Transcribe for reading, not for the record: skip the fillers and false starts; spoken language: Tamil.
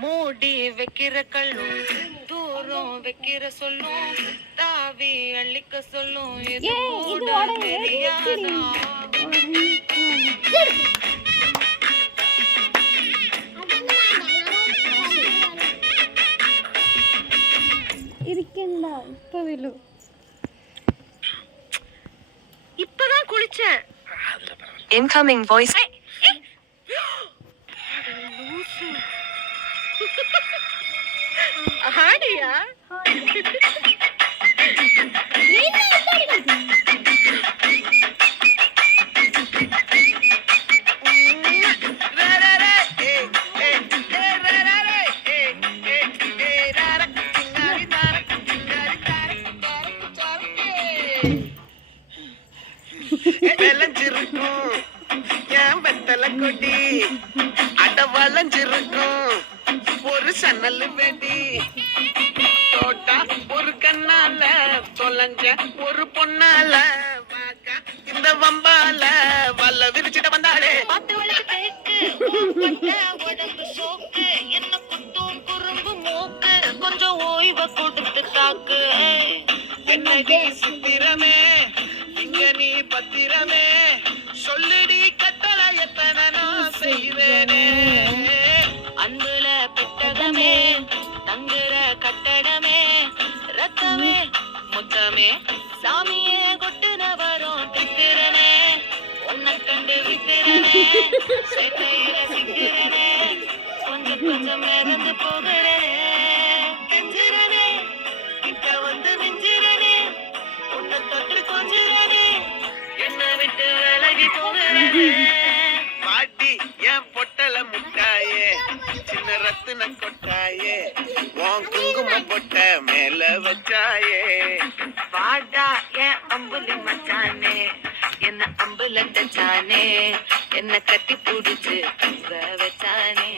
மூடி வைக்கிற கல்லும் தூரம் வைக்கிற சொல்லும் தாவி அள்ளிக்க சொல்லும் தெரியாதா இருக்கேன்டா இப்பதான் குளிச்சேன். இன்கமிங் வாய்ஸ் ஆடியா விளைஞ்சிருக்கும் என் வெத்தலை கொடி அட வளைஞ்சிருக்கும் ஒரு சன்னல் வெடி தோட்டா ஒரு கண்ணால தொலைஞ்ச ஒரு பொண்ணால இந்த வம்பால வல்ல விரிச்சிட வந்தாளே உடம்பு சோக்கு என்ன குட்டும் குறும்பு மூக்கு கொஞ்சம் ஓய்வ கொடுத்து தாக்கு என்னடி சித்திரமே இங்க நீ பத்திரமே சொல்லுடி கட்டளை எத்தனை நான் செய்வேனே அன்புல பெட்டகமே தங்குற கட்டடமே ரத்தமே முத்தமே சாமியே கொட்டுன வரும் திக்கிறனே உன்னை கண்டு விக்கிறனே சேட்டையில சிக்கிறனே கொஞ்சம் கொஞ்சம் இறந்து போகிறேன் கெஞ்சிரனே கிட்ட வந்து நெஞ்சிரனே உன்னை தொட்டு கொஞ்சிரனே என்னை விட்டு விலகி போகிறனே பாட்டி என் பொட்டல முட்டாயே சின்ன ரத்தின கொட்டாயே உன் குங்குமம் பொட்ட மேல வச்சாயே வாடா என் அம்புலி மச்சானே என்ன அம்புல தச்சானே என்ன கட்டி பிடிச்சு வச்சானே